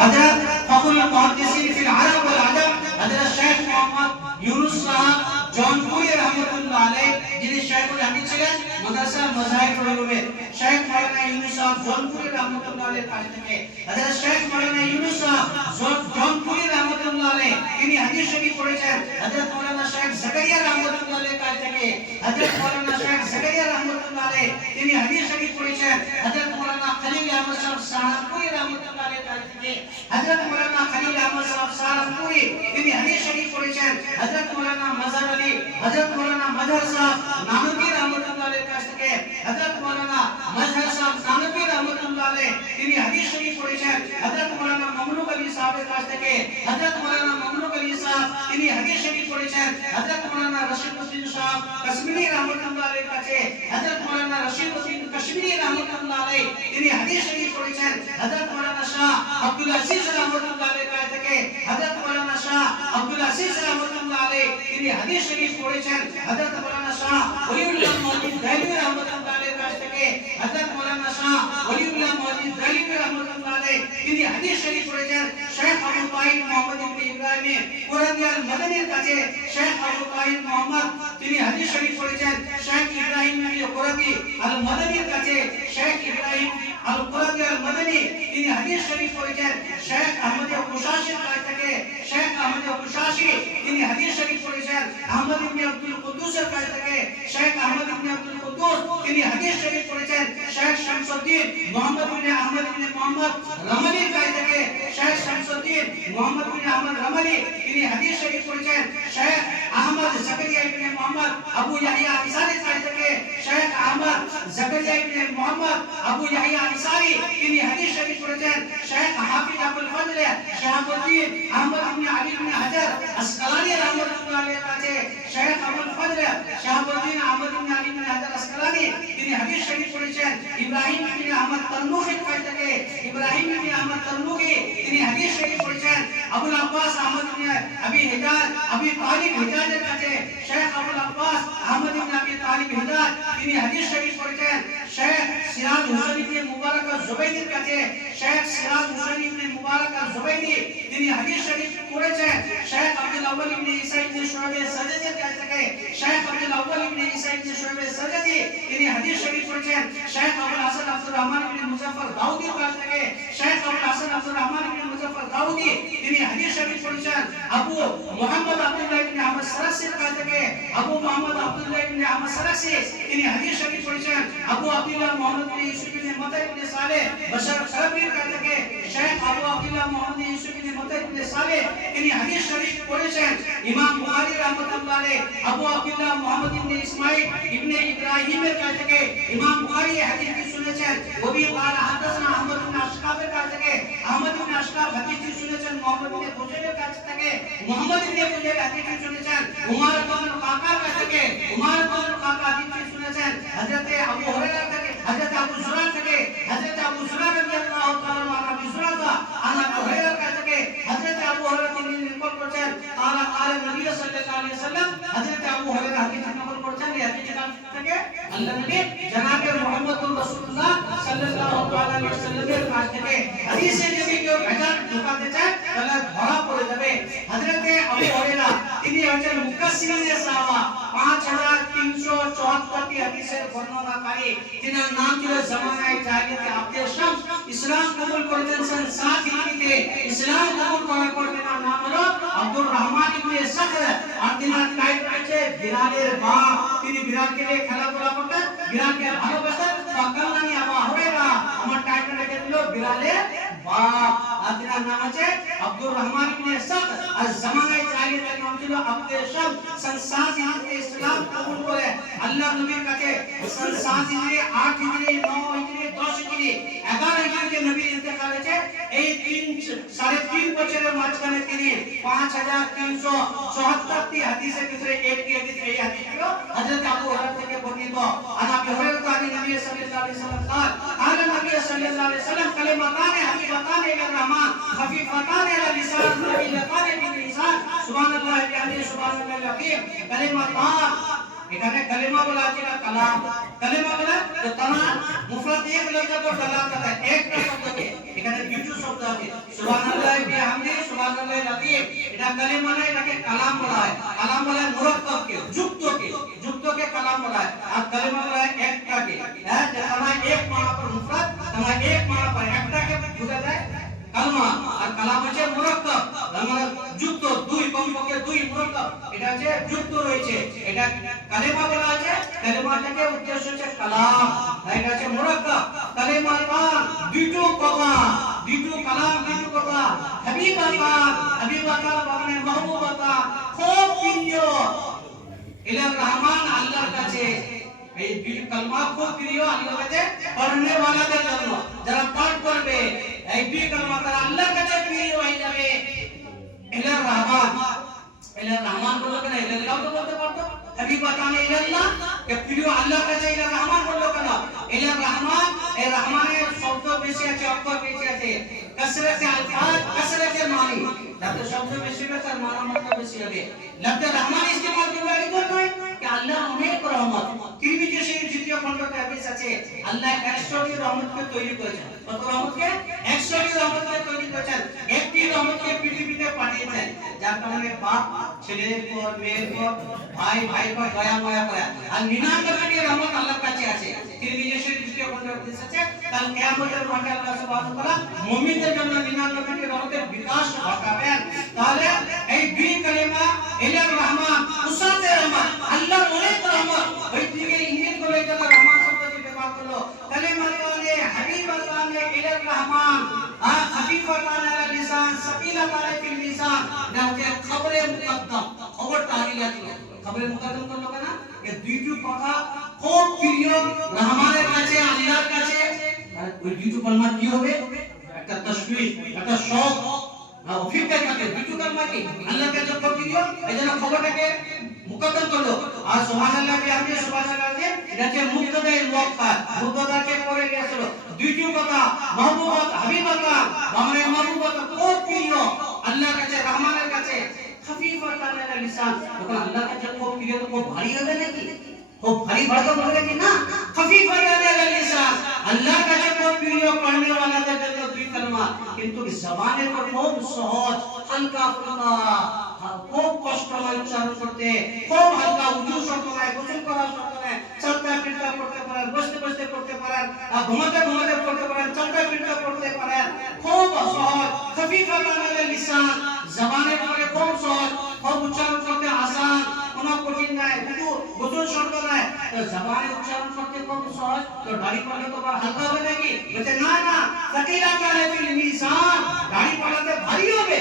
হযরত Fakhrul মুহাদ্দিসিন feel আরব ওয়াল আজম হযরত শেখ মোহাম্মদ ইউনুস সাহেব জৌনপুরি রাহমাতুল্লাহ আলাইহি, যিনি শেখুল হাদিস ছিলেন মাদ্রাসা মাযহাব উলুমে। শেখ মাওলানা ইউনুস সাহেব জৌনপুরি রাহমাতুল্লাহ আলাইহির কাছ থেকে হযরত শেখ মাওলানা ইউনুস সাহেব জৌনপুরি রাহমাতুল্লাহ আলাইহি তিনি হাদিস শরীফ পড়েছেন। হযরত মাওলানা শেখ জাকারিয়া রাহমাতুল্লাহ আলাইহির কাছ থেকে হযরত মাওলানা শেখ জাকারিয়া রাহমাতুল্লাহ আলাইহি তিনি হাদিস শরীফ পড়েছেন। হযরত মাওলানা খলিল আহমদ সাহেব সাহারপুরি রাহমাতুল্লাহ আলাইহির কাছ থেকে হযরত মাওলানা খলিল আহমদ সাহেব সাহারপুরি তিনি হাদিস শরীফ পড়েছেন। হযরত মাওলানা মাজহার আলী হযরত মাওলানা মাজহার সাহেব নানবী রাহমাতুল্লাহ আলাইহির কাছ থেকে হযরত মাওলানা মাজহার সাহেব নানবী রাহমাতুল্লাহ আলাইহি তিনি হাদিস শরীফ পড়েছেন। হযরত মাওলানা মামলুক আলী সাহেবের কাছ থেকে হযরত মাওলানা মামলুক আলী সাহেব তিনি হাদিস শরীফ পড়েছেন। হযরত মাওলানা রশিদ উদ্দিন সাহেব কাশ্মীরি রাহমাতুল্লাহ আলাইহির কাছে হযরত মাওলানা রশিদ উদ্দিন কাশ্মীরি রাহমাতুল্লাহ আলাইহি তিনি হাদিস শরীফ পড়েছেন। হযরত মাওলানা শাহ আব্দুল আজিজ রাহমাতুল্লাহ আলাইহির কাছ থেকে হযরত মাওলানা শাহ আব্দুল আজিজ রাহমাতুল্লাহ আলাইহি তিনি হাদিস শরীফ পড়েছেন। হযরত মাওলানা শাহ ওলিউল্লাহ মুহাদ্দিস দেহলভী রাহমাতুল্লাহ আলাইহির কাছ থেকে হযরত মাওলানা শাহ ওলিউল্লাহ মুহাদ্দিস দেহলভী রাহমাতুল্লাহ আলাইহি তিনি হাদিস শরীফ পড়েছেন। শেখ আবুল তাহির মুহাম্মদ ইবনে ইব্রাহিম কুরাদিয়াল মাদানীর কাছে শেখ আবুল তাহির মুহাম্মদ তিনি হাদিস শরীফ পড়েছেন। শেখ ইব্রাহিম নবী কুরাদি আল মাদানীর কাছে শেখ ইব্রাহিম আল কুরাদি আল মাদানী তিনি হাদিস শরীফ পড়েছেন। শেখ আহমদ কুশাশির কাছ থেকে শেখ আহমদ কুশাশি তিনি হাদিস শরীফ পড়েছেন। আহমদ ইবনে আব্দুল কুদ্দুসের কাছ থেকে শেখ আহমদ ইবনে আব্দুল কুদ্দুস তিনি হাদিস শরীফ পড়েছেন। শেখ শামসুদ্দিন মুহাম্মদ ইবনে আহমদ ইবনে মুহাম্মদ রামালির কাছ থেকে শেখ শামসুদ্দিন মুহাম্মদ ইবনে আহমদ রামালি তিনি হাদিস শরীফ পড়েছেন। শেখ আহমদ জাকারিয়া ইবনে মুহাম্মদ আবু ইয়াহইয়া আনসারীর কাছ থেকে শেখ আহমদ জাকারিয়া ইবনে মুহাম্মদ আবু ইয়াহইয়া আনসারী তিনি হাদিস শরীফ পড়েছেন। শেখ হাফিজ আবুল ফজল শাহাবুদ্দিন আহমদ ইবনে আলী ইবনে হাজার আসকালানী রাহমাতুল্লাহ আলাইহির কাছে শেখ আবুল ফজল শাহাবুদ্দিন আহমদ ইবনে আলী ইবনে হাজার আসকালানী তিনি হাদিস শরীফ পড়েছেন। ইব্রাহিম ইবনে আহমদ তাননুখীর কাছ থেকে ইব্রাহিম ইবনে আহমদ তাননুখী তিনি হাদিস শরীফ পড়েছেন। আবুল আব্বাস আহমদ ইবনে আবি হিজাজ আবি তালিব হিজাজের কাছে শেখ আবুল আব্বাস আহমদ ইবনে আবি তালিব হিজাজ তিনি হাদিস শরীফ পড়েছেন। শেখ সিরাজ হোসেন ইবনে মুবারক আল-জুবাইদির কাছে শেখ সিরাজ হোসেন ইবনে মুবারক আল-জুবাইদি তিনি হাদিস শরীফ পড়েছেন। শেখ আব্দুল আউয়াল ইবনে ঈসা ইবনে শুআইব সাজাদির কাছ থেকে শেখ আব্দুল আউয়াল ইবনে ঈসা ইবনে শুআইব সাজাদি তিনি হাদিস শরীফ পড়েছেন। শেখ আবুল হাসান আব্দুর রহমান ইবনে মুজাফফর দাউদির কাছ থেকে শেখ আবুল হাসান আব্দুর রহমান ইবনে মুজাফফর দাউদি তিনি হাদিস শরীফ পড়েছেন। আবু মুহাম্মদ আব্দুল্লাহ ইবনে আহমদ সারাসির কাছ থেকে আবু মুহাম্মদ আব্দুল্লাহ ইবনে আহমদ সারাসি তিনি হাদিস শরীফ পড়েছেন। আবু আব্দুল্লাহ মুহাম্মদ ইবনে ইউসুফ ইবনে মুতা ইবনে সালেহ বাশার খারাবির কাছ থেকে শেখ আবু আব্দুল্লাহ মুহাম্মদ ইউসুফ ইবনে মুতা ইবনে সালেহ তিনি হাদিস শরীফ পড়েছেন। ইমাম বুখারী রাহমাতুল্লাহ আলাইহি আবু আব্দুল্লাহ মুহাম্মদ ইবনে ইসমাঈল ইবনে ইব্রাহিমের কাছ থেকে ইমাম বুখারী হাদিসটি শুনেছেন। ওবি ক্বালা হাদাসনা আহমদ ইবনে আশকাবের কাছ থেকে আহমদ ইবনে আশকাব হাদিসটি শুনেছেন। মুহাম্মদ ইবনে বুজাইরের কাছ থেকে মুহাম্মদ ইবনে বুজাইর হাদিসটি শুনেছেন। উমর ইবনে কাকার কাছ থেকে উমর ইবনে কাকা হাদিসটি শুনেছেন। হযরত আবু হুরায়রা থেকে হযরত আবু যুরা থেকে হযরত আবু যুরা রাদিয়াল্লাহু তাআলা আনহু যুরা আনা আবু হুরায়রা কাছ থেকে হযরত আবু হুরায়রা তিনি রিপোর্ট করেছেন। তাআলা আলে নবী সাল্লাল্লাহু আলাইহি ওয়াসাল্লাম হযরত আবু হুরায়রা হাদিসটি নকল করেছেন। এই হাদিসটি কাছ থেকে আল্লাহ নবী জনাবে মুহাম্মদুর রাসূলুল্লাহ সাল্লাল্লাহু তাআলা আলাইহি ওয়াসাল্লামের কাছ থেকে হাদিসে নবী কেউ ভেজাল ঢোকাতে চায় তাহলে ধরা পড়ে যাবে। হযরত আবু হুরায়রা তিনি হচ্ছেন মুকাসসিরিনে সাহাবা 5374টি হাদিসের বর্ণনাকারী। তিনার নাম ছিল জামানায়ে জাহিলিয়াতে আব্দে শামস। ইসলাম কবুল করেছেন সন 7 হিজরিতে। ইসলাম কবুল করার পর তিনার নাম হলো আব্দুর রহমান ইবনে সাখর। আর তিনার টাইটেল হচ্ছে বিড়ালের বাপ। তিনি বিড়ালকে নিয়ে খেলাধুলা করতেন, বিড়ালকে ভালোবাসতেন। ফাকাল্লানি আবু হুরায়রা আমার টাইটেল রেখে দিল বিড়ালের বাপ। আর তিনার নাম আছে আব্দুর রহমান ইবনে সাখর। আর জামানায়ে জাহিলিয়াতে নাম ছিল আব্দে শামস। সন 7 হিজরিতে ইসলাম কবুল করে আল্লাহর নবীর কাছে সন 7 হিজরি 8 হিজরি 9 হিজরি 10 হিজরি 11 হিজরিতে নবীর ইন্তেকাল হয়েছে। এই 3.5 বছরের মাঝখানে তিনি 5374টি হাদিসের ভিতরে একটি হাদিস এই হাদিসগুলো হযরত আবু হুরায়রা থেকে বর্ণিত। আর আবু হুরায়রা তো নবী সাল্লাল্লাহু আলাইহি ওয়াসাল্লাম قال قال النبي صلى الله عليه وسلم كلمتان حبيبتان الى الرحمن خفيفتان على اللسان ثقيلتان في الميزان سبحان الله وبحمده سبحان الله العظيم كلمتان এখানে কালেমা বলা আছে না কালাম। কালেমা বলা তো তামাম মুফরাদ এক লফজ पर डाला जाता है एक शब्द के এখানে দুটো শব্দ আছে সুবহানাল্লাহ সুবহানাল্লাহিল আযীম, এটা কালিমা নয়, এটাকে কালাম বলা হয়। কালাম বলা হয় মুরাক্কাবকে, যুক্তকে কালাম বলা হয়। আর কালিমা বলা হয় একটাকে। হ্যাঁ, যে তোমার এক মানা পর মুফরাদ, তোমার এক মানা পর একটাকে বোঝা যায় কালমা। আর কালাম হচ্ছে মুরাক্কাব, মানে যুক্ত, দুই, কমপক্ষে দুই মুরাক্কাব, এটা হচ্ছে যুক্ত রয়েছে। এটা কালিমা বলা আছে, কালিমাটাকে উদ্দেশ্য হচ্ছে কালাম, এটা হচ্ছে মুরাক্কাব। কালিমা কান দুটো কথা, দুটো কালাম, দুটো কথা। হাবিবাকার মানে মাহবুবাকার, খুব প্রিয় ইলার রহমান, আল্লাহর কাছে। এই দুটো কালমা খুব প্রিয় আল্লাহর কাছে পড়নে ওয়ালাদের জন্য, যারা পাঠ করবে এই দুই কালমা তারা আল্লাহর কাছে প্রিয় হয়ে যাবে। ইলার রহমান বললো কেন? ইলাল্লাহ তো বলতে পারতো, হাবিবাকান ইলাল্লাহ, কে প্রিয় আল্লাহর কাছে ইলার রহমান বললো কেন? ইলার রহমান, এই রহমানের শব্দ বেশি আছে, অক্ষর বেশি আছে, कसरत अल्फाज, कसरत मानी, যাতে শব্দ বেশি হবে তার মানা মাত্রা বেশি হবে। লফজ রহমান ইস্তেমাল করলে এই জন্যই যে আল্লাহ অনেক রহমত। তিরমিজি শরীফ দ্বিতীয় খণ্ডতে হাদিস আছে, আল্লাহ 100টি রহমতকে তৈরি করেছেন। কত রহমতকে? 100টি রহমতকে তৈরি করেছেন। একটি রহমতকে পৃথিবীতে পাঠিয়েছেন, যার কারণে বাপ ছেলের পর, মেয়ের পর, ভাই ভাইয়ের পর দয়া মায়া করে। আর 99টি রহমত আল্লাহর কাছে আছে। তিরমিজি শরীফ দ্বিতীয় খণ্ডে হাদিস আছে, কাল কিয়ামতের মাঠে আল্লাহ সুবহানাহু ওয়া তাআলা মুমিনদের জন্য 99টি রহমতের বিকাশ ঘটাবেন। তাহলে এই দুই কালিমা ইলার রহমান, উসাতে রহমান, আল্লাহর অনেক রহমত, ওই দিকে ইঙ্গিত করে এটা রহমান শব্দটি ব্যবহার করলো। কালিমাতানে হাবিবাতানে ইলার রহমান, খাফিফাতান আলা লিসান, সাকিলাতান ফিল মিজান, এটা হচ্ছে খবরে মুকদ্দম, খবরটা আগে গেছিল, খবরে মুকদ্দম করলো কেন? এই দুইটি কথা খুব প্রিয় রহমানের কাছে, আল্লাহর কাছে। আর ওই দুইটি কালমা কি হবে? একটা তাশবিহ, একটা শখ, ফিক্রের কাছে দুটো কালমা কি আল্লাহর কাছে খুব প্রিয়, এজন্য খবরটাকে মুকদ্দম করলো। আর সুবহানাল্লাহ বিহামদি, সুবহানাল্লাহ যে এটা হচ্ছে মুবতাদায়ে মুআক্কার, মুবতাদাকে পরে গিয়েছিল। দুইটি কথা মাহবুবাত, হাবিবাতান, মানে মাহবুবাত খুব প্রিয় আল্লাহর কাছে, রহমানের কাছে। খাফিফাতান আলা লিসান, তখন আল্লাহর কাছে খুব প্রিয় তো খুব ভারী হবে নাকি? খুব ভারী ভরকম হবে কি না? খাফিফাতান আলা লিসান, আল্লাহর কাছে খুব প্রিয় পড়নে ওয়ালাদের জন্য দুই কালমা, কিন্তু জবানের পর খুব সহজ, হালকা ফুলকা, খুব কষ্ট নয় উচ্চারণ করতে, খুব হালকা, উজু শর্ত নয়, গোসল করার শর্ত নয়, চলতে ফিরতে পড়তে পারেন, বসতে বসতে পড়তে পারেন, ঘুমাতে ঘুমাতে পড়তে পারেন, চলতে ফিরতে পড়তে পারেন, খুব সহজ। খাফিফাতান আলা লিসান, জবানের পরে খুব সহজ, খুব উচ্চারণ করতে আসান, কোনো কঠিন নয়, উজু গোসল শর্ত নয়, তো জবানে উচ্চারণ করতে খুব সহজ, তো দাড়ি পড়লে তো হালকা হবে নাকি? বলতে না না, সাকিলাতান ফিল মিজান, দাড়ি পড়াতে ভারী হবে।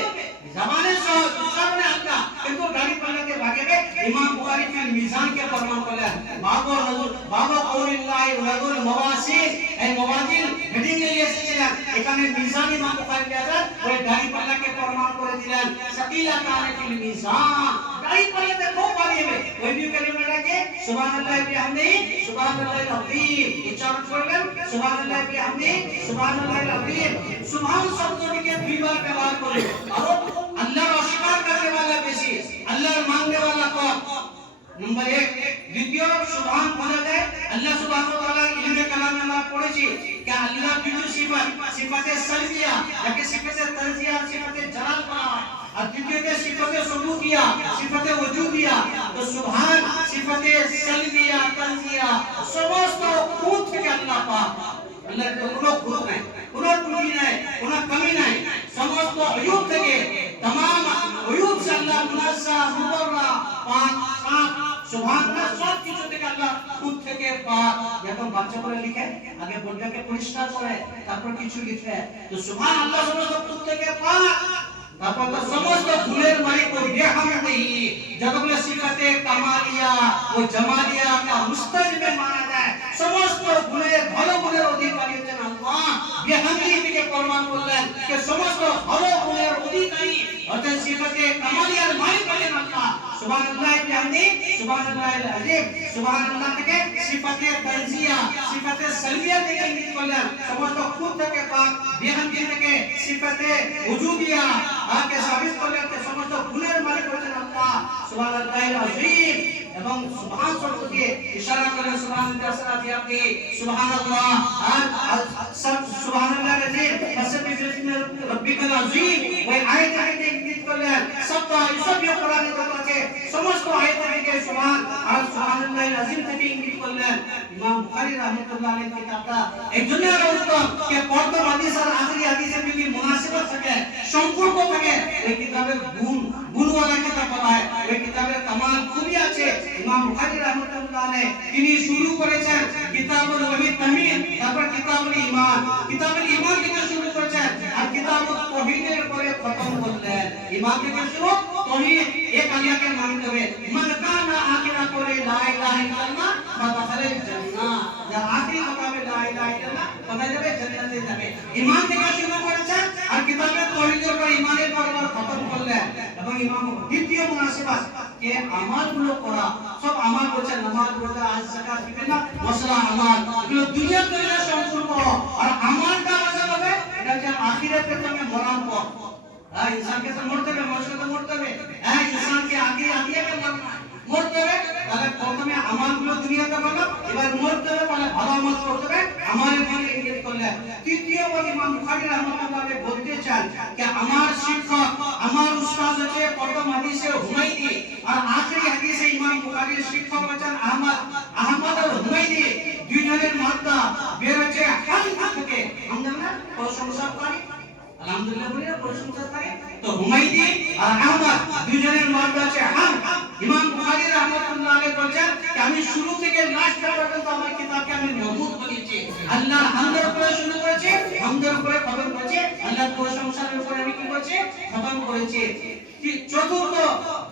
জবানে সহজ, উচ্চারণে হালকা, কিন্তু দাড়ি পড়াতে ভারী হবে। ইমাম বুখারী ফিল মিজান কে ফরমান করলেন, বাবা কওলিল্লাহি ওয়ালাদুল মাওয়াসিন, এই মাওয়াজিন হেডিং এ এসেছিলেন, এখানে মিজান ইমাম বুখারী লিখেছেন, ওই দাড়ি পড়াকে ফরমান করে দিলেন সাকিলাতান ফিল মিজান, দাড়ি পড়াতে খুব ভারী হবে। ওই দুই কালিমাটাকে সুবহানাল্লাহি বিহামদিহি, সুবহানাল্লাহিল আযীম উচ্চারণ করলেন, সুবহানাল্লাহি বিহামদিহি, সুবহানাল্লাহিল আযীম। সুবহান শব্দটিকে দুইবার ব্যবহার করলেন। আর আল্লাহর অস্বীকার করতে वाला বেশি, আল্লাহর মাননে वाला কম। নম্বর 1। দ্বিতীয়, সুবহান বলা যায় আল্লাহ সুবহানাহু ওয়া তাআলার ইলমে কালামে আমরা পড়েছি যে আল্লাহ দুটো সিফাত, সিফাতে সালবিয়া, যাকে সিফাতে তানজিয়া, সিফাতে জালাল বলা হয়, আর দ্বিতীয়তে সিফাতে সুবুতিয়া, সিফাতে ওজুদিয়া। তো সুবহান সিফাতে সালবিয়া, তানজিয়া, সমস্ত খুঁত থেকে আল্লাহ পাক, আল্লাহর কোনো খুঁত নাই, কোনো ত্রুটি নাই, কোনো কমি নাই, সমস্ত অয়ুব থেকে, तमाम অয়ুব से আল্লাহ মুনাজ্জাহ, মুবাররা, পাক, সাফ, সুবহানাল্লাহ, সব কিছু থেকে আল্লাহ খুদ থেকে পাক। যখন বাচ্চা করে লিখে আগে বোর্ডটাকে পরিষ্কার করে তারপর কিছু লিখে, তো সুবহানাল্লাহ সমস্ত খুদ থেকে পাক। তারপর তো সমস্ত গুণের মালিক ও বিহামদিহি, যতগুলো সিফাতে কামালিয়া ও জামালিয়া কা মুস্তাজিবে মানা যায়, সমস্ত গুণের, ভালো গুণের অধিকারী হচ্ছেন আল্লাহ। বিহামদিহি থেকে প্রমাণ করলেন যে সমস্ত ভালো গুণের অধিকারী হচ্ছেন সিফাতে কামালিয়ার মালিক হচ্ছেন আল্লাহ। সুবহানাল্লাহি বিহামদিহি, সুবহানাল্লাহিল আযীম। সুবহানাল্লাহ থেকে সিফাতে তানজিয়া, সিফাতে সালবিয়া থেকে ইঙ্গিত করলেন, সমস্ত খুদ থেকে পাক। বিহামদিহি থেকে সিফাতে ওজুদিয়া আকে সাবিত করলেন যে সমস্ত গুণের মালিক হচ্ছেন আল্লাহ সুবহানাল্লাহিল আযীম। এবং সুবহান শব্দ দিয়ে ইশারা করে সুবহানাল্লাহ সালাতি আপনি সুবহানাল্লাহ আর সুবহানাল্লাহিল আযীম, ফাসাব্বিহ বিসমি রাব্বিকাল আযীম, ওই আয়াতে করলেন সত্তা ইসবিয় কোরআনে যত আছে সমস্ত আয়াত থেকে সুবহান আর সুবহানাল্লাহিল আযীম থেকে ইঙ্গিত করলেন ইমাম বুখারী রাহমাতুল্লাহ আলাইহি কিতাবটা একজন্য উত্তম কে প্রথম হাদিস আর আখেরি হাদিসের যদি মুনাসিবত থাকে সম্পর্ক থাকে এই কিতাবের গুণওয়ালা কিতাব বলা হয় এই কিতাবের কামাল খুবই আছে ইমাম বুখারী রাহমাতুল্লাহ আলাইহি তিনি শুরু করেছেন কিতাবুল ওয়াহিদ তামিম তারপর কিতাবুল ঈমান থেকে শুরু করেছেন আর কিতাবুত তাওহীদের পরে খতম করলেন ঈমান থেকে শুরু তাওহীদ এক আল্লাহকে মানতে হবে মান কানা আখিরা করে লা ইলাহা ইল্লাল্লাহ ফাদাখালাল জান্নাহ যার আখেরি কথা হবে লা ইলাহা ইল্লাল্লাহ কোথায় যাবে জান্নাতে যাবে ঈমান থেকে শুরু করেছেন আর কিতাবের তাওহীদের পর ঈমানের পর খতম করলেন এবং ইমাম দ্বিতীয় মুনাসিবাত কে আমালগুলো করা সব আমাল বলছে নামাজ রোজা হজ যাকাত বিভিন্ন মশলা আমাল এগুলো দুনিয়ার জন্য সম্পূর্ণ আর আমালটা মজা হবে এটা হচ্ছে আখিরাতের জন্য মরার পর ইনসানকে তো মরতে হবে মানুষকে তো মরতে হবে ইনসানকে আগে মরতে হবে তাহলে প্রথমে আমালগুলো দুনিয়াতে করলো এবার মরতে হবে মানে ভালো আমল করতে হবে আমালের দিকে ইঙ্গিত করলেন তৃতীয় ইমাম বুখারী রাহমাতুল্লাহ আলাইহি বলতে চান যে আমার শিক্ষক আমার উস্তাদ হচ্ছে প্রথম হাদিসে হুমায়দি আর আখেরি হাদিসে ইমাম বুখারীর শিক্ষক হচ্ছেন আহমদ আর হুমায়দি দুইজনের মাদ্দা বের হচ্ছে হাদিস থেকে আমরা প্রশংসা করি আলহামদুলিল্লাহ বলি প্রশংসা করি তো হুমায়দি আর আহমদ দুইজনের মাদ্দা আছে ইমাম বুখারী রাহমাতুল্লাহ আলাইহি বলেন যে আমি শুরু থেকে লাস্ট পর্যন্ত আমার কিতাবকে আমি মজবুত করেছি আল্লাহর হামদের উপরে শুরু করেছি হামদের উপরে খতম করেছি আল্লাহর প্রশংসার উপরে আমি কি করেছি খতম করেছি চতুর্থ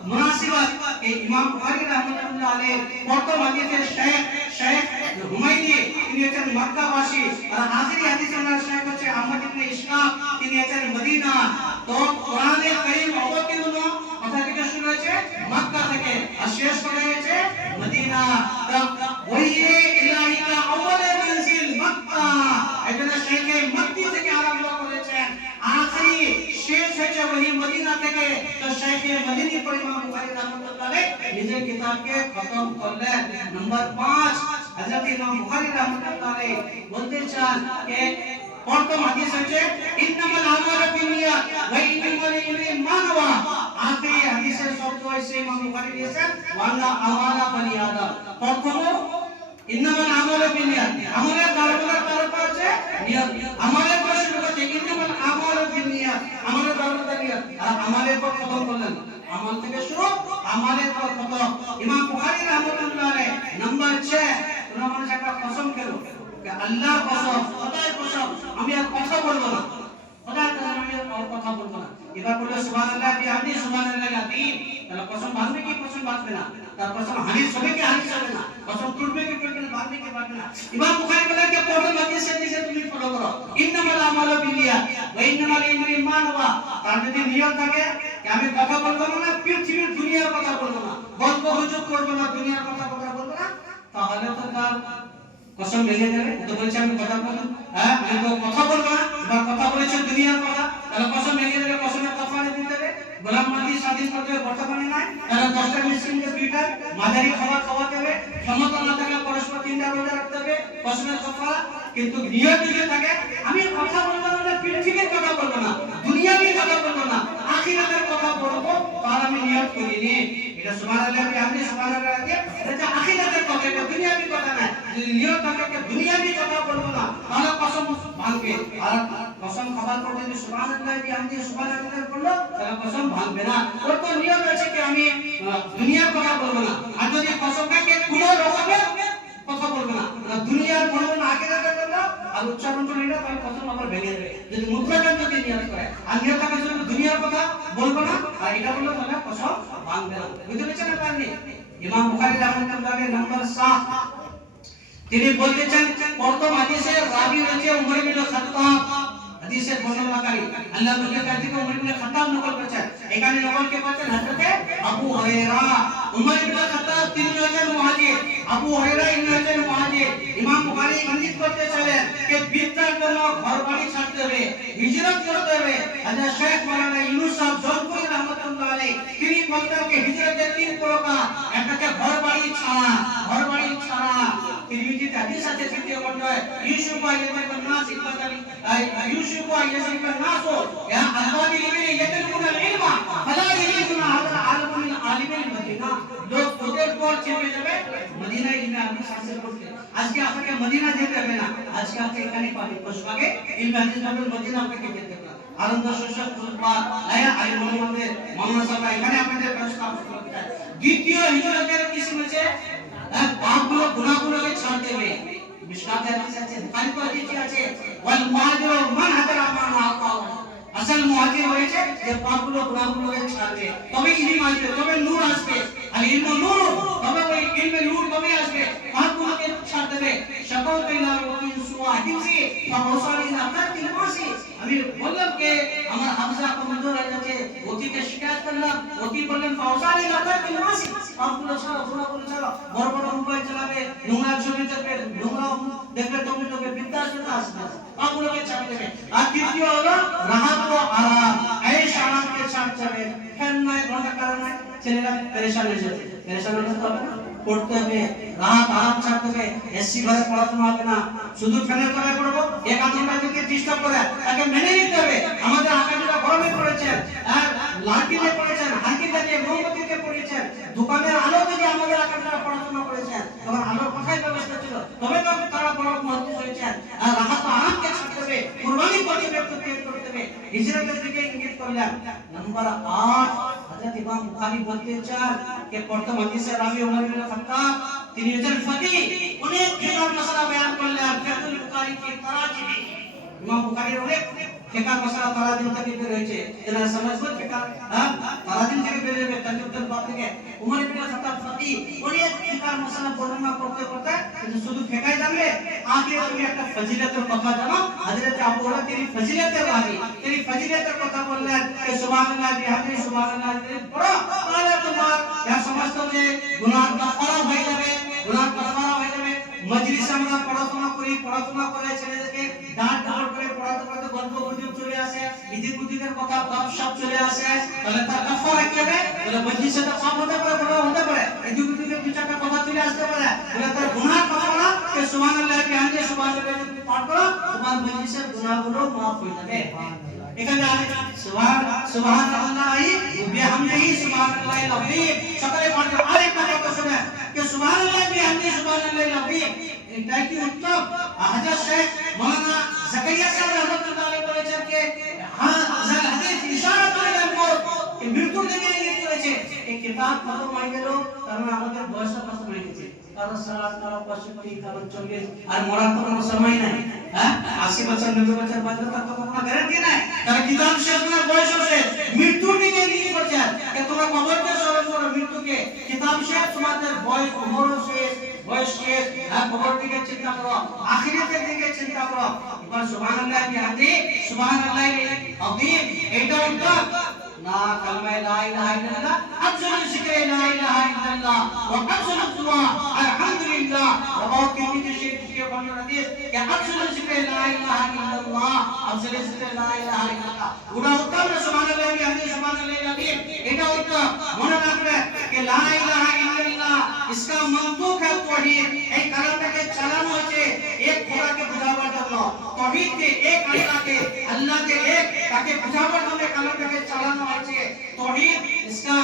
মুনাসিবাত এই ইমাম বুখারী রাহমাতুল্লাহ আলাইহি প্রথম হাদিসের শেখ হুমায়দি তিনি হচ্ছেন মক্কাবাসী আর আখেরি হাদিসের শেখ হচ্ছে আহমদ ইবনে ইসহাক তিনি হচ্ছেন মদিনা তো কোরআনে কারীম অবতীর্ণ কোথা থেকে শুরু হয়েছে মক্কা থেকে আর শেষ কোথায় হয়েছে মদিনা ওয়াইয়ে ইলাহিকা আউয়ালে মানজিল মক্কা এটা শেখে মক্কি থেকে আরম্ভ করেছেন আখেরি শেষ হয়েছে ওই মদিনা থেকে তো শেখে মদিনী পর ইমাম বুখারী রাহমাতুল্লাহ আলাইহি নিজের কিতাবকে খতম করলেন নাম্বার 5 হযরত ইমাম বুখারী রাহমাতুল্লাহ আলাইহি বলতে চান যে প্রথম হাদিস হচ্ছে ইন্নামাল আমালু বিনিয়াত ওয়া ইন্নামাল ইমরিন মা নাওয়া আখেরি হাদিসের শব্দ হইছে ইমাম বুখারী দিয়েছেন ওয়ালা আমালা বানি আদম প্রথম ইন্নামাল আমালু বিনিয়াত আমালের দারুণার কারণ আছে নিয়ত আমালের পর শুরু করতে ইন্নামাল আমালু বিনিয়াত আমালের দারুণা নিয়ত আর আমালের পর খতম করলেন আমল থেকে শুরু আমালের পর খতম ইমাম বুখারী রাহমাতুল্লাহ আলাইহি নাম্বার 6 তোমরা মানুষ একটা কসম করো যে আল্লাহর কসম খোদার কসম আমি আর কথা বলবো না খোদার কসম আমি আর কথা বলবো না এবার বললো সুবহানাল্লাহ বিহামদি সুবহানাল্লাহ আযীম তাহলে কসম ভাঙবে কি কসম ভাঙবে না তার কসম হাদিস হবে কি হাদিস হবে না কসম টুটবে কি টুটবে না ভাঙবে কি ভাঙবে না ইমাম বুখারী বলেন যে প্রথম হাদিসে দিছে তুমি ফলো করো ইন্নামাল আমালু বিনিয়াত ওয়া ইন্নামাল ইমরিন মা নাওয়া তার যদি নিয়ত থাকে যে আমি কথা বলবো না পৃথিবীর দুনিয়ার কথা বলবো না গল্প গুজব করব না দুনিয়ার কথা বলবো না তাহলে তো তার কসম ভেঙে যাবে তো বলছে আমি কথা বলবো আমি তো কথা বলবো না বা কথা বলেছে দুনিয়ার কথা তাহলে কসম ভেঙে যাবে কসমের কাফারা দিতে হবে গোলাম মাদি স্বাধীন করতে হবে বর্তমানে নাই তাহলে 10টা মিসকিনকে 2টা মাঝারি খাবার খাওয়াতে হবে ক্ষমতা না থাকলে পরস্পর 3টা রোজা রাখতে হবে কসমের কাফারা কিন্তু নিয়ত যদি থাকে আমি কথা বলবো না পৃথিবীর কথা বলবো না দুনিয়ার কথা বলবো না আখিরাতের কথা বলবো তার আমি নিয়ত করিনি এটা সুবহানাল্লাহ বিহামদি সুবহানাল্লাহ এটা আখিরাতের কথা এটা দুনিয়ার কথা না যদি নিয়ত থাকে দুনিয়াবি কথা বলবো না তাহলে কসম ভাঙবে আর কসম খাবার পর যদি সুবহানাল্লাহ বিহামদি সুবহানাল্লাহ বললো তাহলে কসম ভাঙবে না ওর তো নিয়ত আছে কি আমি দুনিয়ার কথা বলবো না আর যদি কসমটাকে কোনো রকমে কথা বলবো না দুনিয়ার বলবো না আখিরাতের বলবো আর উচ্চারণ করে এটা তাহলে কসম আবার ভেঙে যাবে যদি মুতলাকান যদি নিয়ত করে আর নিয়ত থাকে যদি দুনিয়ার কথা বলবো না আর এটা বললো তাহলে কসম ভাঙবে না বুঝতে পেরেছেন আপনি ইমাম বুখারী রাহমাতুল্লাহ আলাইহি নাম্বার 7 তিনি বলতেছেন প্রথম হাদিসে রাবী হচ্ছে উমর ইবনে খাত্তাব হাদিসের বর্ণনাকারী আল্লাহ নবীর কাছ থেকে উমর ইবনে খাত্তাব নকল করেছেন এখানে নকল কে করেছেন হযরত আবু হুরায়রা উমর ইবনে খাত্তাব তিনি হচ্ছেন মুহাজির আবু হুরায়রা ইনি হচ্ছেন মুহাজির ইমাম বুখারী ইঙ্গিত করতে চলেন যে বিদ্যার জন্য ঘরবাড়ি ছাড়তে হবে হিজরত করতে হবে হযরত শেখ মাওলানা ইউনূস সাহেব জলপুরি রাহমাতুল্লাহ আলাইহি তিনি বলতেন যে হিজরতের 3 প্রকার একটা হচ্ছে ঘরবাড়ি ছাড়া তিরমিজি হাদিস আছে তৃতীয় অধ্যায় ইউসুফ আইয়াতুন নাস ইকবাতালি ইউসুফ আইয়াতুন নাস ইয়া আহবাবি লিমিনে ইয়াতুলুনা ইলমা ফালা মদিনা যেতে হবে না, আজকে আপনি এখানেই পাবেন। পশুভাগে ইলমে হাদিস পাবেন, মদিনা আপনাকে যেতে হবে না। আনন্দ শস্য ফুলবা আয়া আলী মোহাম্মদের মাদ্রাসা এখানে আপনাদের ব্যবস্থা করতে চাই। দ্বিতীয় হিজরতের কিসম হচ্ছে পাপগুলো গুনাহগুলোকে ছাড় দেবে। মিশকাতে হাদিস আছে, বুখারী হাদিস আছে, ওয়াল মুহাজিরু মান হাজারা মান আকাও। আসল মুহাজির হয়েছে যে পাপগুলো গুনাহগুলোকে ছাড়বে, তবে ইলম আসবে, তবে নূর আসবে। আর ইলম নূর, তবে ওই ইলমে নূর তবে আসবে, পাপগুলোকে ছাড় দেবে। শাকাউ ইলা ওয়াকিন সুওয়াহিবি ফাওসালি নাফাতিল মাসি। আমি বললাম যে আমার হাফজা কমজোর হয়ে যাচ্ছে, ওতিকে শিকায়ত করলাম, ওতি বললেন ফাওসালি নাফাতিল মাসি, পাপগুলো ছাড়ো, গুনাহগুলো ছাড়ো। বড় বড় মোবাইল চালাবে, নোংরা ছবি দেখবে, নোংরা দেখবে, তবে তবে বিদ্যা আসবে, পাপগুলোকে ছাড় দেবে। আর তৃতীয় হলো রাহাত ও আরাম, ऐश आरामকে ছাড় যাবে। ফ্যান নাই, ঘন্টা কারণ নাই, ছেলেরা পেরেশান হয়ে যাবে। পেরেশান হতে হবে না, পড়তে হবে, রাহাত আরাম ছাড়তে হবে। এসি ঘরে পড়াশোনা হবে না, শুধু ফ্যানের তলায় পড়বো, এক ঘন্টা থেকে ডিস্টার্ব করে তাকে মেনে নিতে হবে। আমাদের আকাশটা গরমে পড়েছেন, আর লাঠিতে পড়েছেন, হাঁকিতে দিয়ে মোমবাতিতে পড়েছেন, দোকানের আলো থেকে আমাদের আকাশটা পড়াশোনা করেছেন, তখন আলোর কোথায় ব্যবস্থা ছিল, তবে তো তারা বড় মহাদ্দেশ হয়েছেন। আর রাহাত আরামকে ছাড়তে হবে, কুরবানি করতে হবে। হিজরতের দিকে ইঙ্গিত করলাম। নাম্বার 8, হযরত ইমাম বুখারী বলতে চান যে প্রথম হাদিসে রাবি ওমর ইবনে খাত্তাব, তিনি একজন ফকিহ, অনেক ফিকহ মাসআলা বয়ান করলেন ফিকহুল বুখারী কি তারাজিবি। ইমাম বুখারীর অনেক ফিকহ মাসআলা তারাজিম থেকে বের হয়েছে, যারা সমাজবত ফিকহ তারাজিম থেকে বের হবে। তাজুদ্দুল বাব থেকে ওমর ইবনে খাত্তাব ফকিহ, অনেক ফিকহ মাসআলা বর্ণনা করতে করতে শুধু ফিকহ জানলে, আগে তুমি একটা ফজিলতের কথা জানো। হযরত আবু হুরায়রা তিনি ফজিলতের রাবি, তিনি ফজিলতের কথা বললেন যে সুবহানাল্লাহ বিহামদিহি সুবহানাল্লাহ পড়ো, তাহলে তোমার যা সমস্ত যে গুনাহ কাফারা হয়ে যাবে, গুনাহ কাফারা হয়ে যাবে। মজলিসে আমরা পড়াশোনা করি, পড়াশোনা করে ছেলেদেরকে ডাঁট ডাঁট করে পড়াতে পড়াতে গল্প গুজব চলে আসে, ইদিকুদিকের কথা গপসপ চলে আসে, তাহলে তার কাফারা কি হবে? বলে মজলিসে তো সব হতে পারে, বড় হতে পারে, ইদিকুদিকের দু চারটা কথা চলে আসতে পারে, বলে তার গুনাহ কাফারা কে সুবহানাল্লাহ বিহামদিহি সুবহানাল্লাহ পাঠ করো, তোমার মজলিসের গুনাহগুলো মাফ হয়ে যাবে। এখানে সুবহানাল্লাহি ওয়া বিহামদিহি সুবহানাল্লাহিল আযীম, সকালে পাঠ করো। আরেকটা কথা শুনে যে সুবহানাল্লাহি বিহামদিহি সুবহানাল্লাহিল আযীম, এটা কি উত্তম? হযরত শেখ মাওলানা জাকারিয়া সাহেব রাহমাতুল্লাহ আলাইহি বলেছেন যে হাযাল হাদিস ইশারাতুল ইলাল মউত, এই মৃত্যুর দিকে ইঙ্গিত করেছে। এই কিতাব খতম হয়ে গেল, তার মানে আমাদের বয়স খতম হয়ে গেছে। কারো 60, কারো 65, কারো 40, আর মরার তো কোনো সময় নাই। 80 বছর 90 বছর বাঁচলে তার তো কোনো গ্যারান্টি নাই। তার কিতাব শেষ না, বয়স শেষ, মৃত্যুর দিকে ইঙ্গিত করছে যে তোমরা কবরকে স্মরণ করো, মৃত্যুকে। কিতাব শেষ, তোমাদের বয়স ওমর শেষ, বয়স শেষ, কবর দিকে চিন্তা করো, আখিরাতের দিকে চিন্তা করো। এবার সুবহানাল্লাহ বিহামদিহি সুবহানাল্লাহিল আযীম, এটা উত্তম না। কালমা লা ইলাহা ইল্লাল্লাহ, আফজালুল যিকরি লা ইলাহা ইল্লাল্লাহ ওয়া আফজালুদ দুআ আলহামদুলিল্লাহ। ওয়া বাকিয়াতুল শিরকি ওয়া হাদিস কে আফজালুল যিকরি লা ইলাহা ইল্লাল্লাহ, আফজালুল যিকরি লা ইলাহা ইল্লাল্লাহ। ওটা উত্তম না, সুবহানাল্লাহি ওয়া বিহামদিহি সুবহানাল্লাহিল আযীম, এটা উত্তম। মনে রাখবে যে লা ইলাহা ইল্লাল্লাহ इसका मंतूक है तौहीद। এই কালামটাকে চালানো হয়েছে এক খোদাকে বুঝাবার জন্য, তৌহিদ কে এক আল্লাহ কে এক, তাকে বুঝাবার জন্য কালামটাকে চালানো হয়েছে। তৌহিদ इसका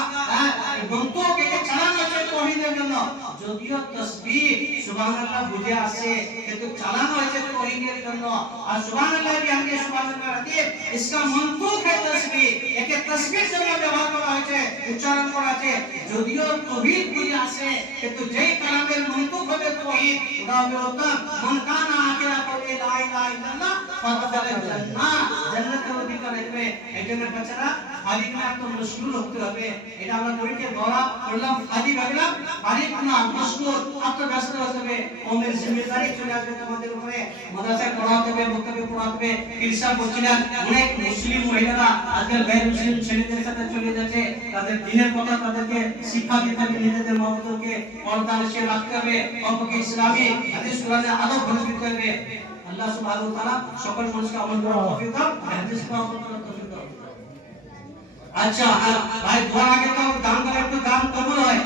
मंतूक কে চালানো হয়েছে তৌহিদের জন্য। যদিও তাসবিহ সুবহানাল্লাহ বুঝে আসে, কিন্তু চালানো হয়েছে তৌহিদের জন্য। আর সুবহানাল্লাহ বিহামদিহি সুবহানাল্লাহ আযীম, इसका मंतूक है তাসবিহ, একে তাসবিহ জন্য ব্যবহার করা হয়েছে, উচ্চারণ করা আছে। যদিও তৌহিদ বুঝে আসে, কিন্তু যেই কালামের মন্তূক হবে তৌহিদ, ওটা হবে উত্তম। মান কানা আখিরা কওলি লা ইলাহা ইল্লাল্লাহ ফাদাখালাল জান্নাহ, জান্নাতের অধিকার হবে। এজন্য বাচ্চারা খালিক না তো মশগুল হতে হবে। এটা আমরা পড়িতে বলা পড়লাম, খালিক ভাবলাম, খালিক না মশগুল, আপনি ব্যস্ত হতে হবে। ওমের জিম্মেদারি চলে আসবে তোমাদের উপরে, মাদ্রাসায় পড়াতে হবে, বক্তব্য পড়াতে হবে। ঈর্ষা করছিলেন অনেক মুসলিম মহিলারা আজকাল গায়ের মুসলিম ছেলেদের সাথে চলে যাচ্ছে, তাদের দ্বীনের কথা তাদেরকে শিক্ষা দিতে হবে, নিজেদের মা-বাবাকে পর্দা সে রাখতে হবে, অপকে ইসলামী হাদিস কোরআনের আদব ফলো করতে হবে। আল্লাহ সুবহানাহু ওয়া তাআলা সকল মানুষকে আমল করার তৌফিক দাও, হাদিস পাওয়ার তৌফিক দাও। আচ্ছা ভাই, দোয়া আগে তো দান করে, একটু দান কবুল হয়।